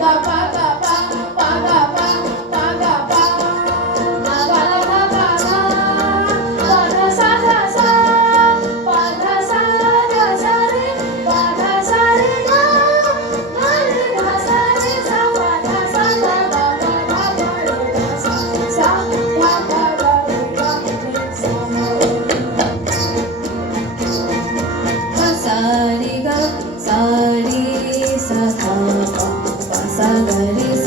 गा पा गा पा पा गा पा पा गा पा गा गा गा गा गा पा धा सा धा सा पा धा सा धा सा रे पा धा सा रे गा गा रे धा सा रे सा पा धा सा धा गा गा धा गा रे धा सा सा धा गा गा रे गा रे सा सा रे गा सा रे सा धा पा सा गा रे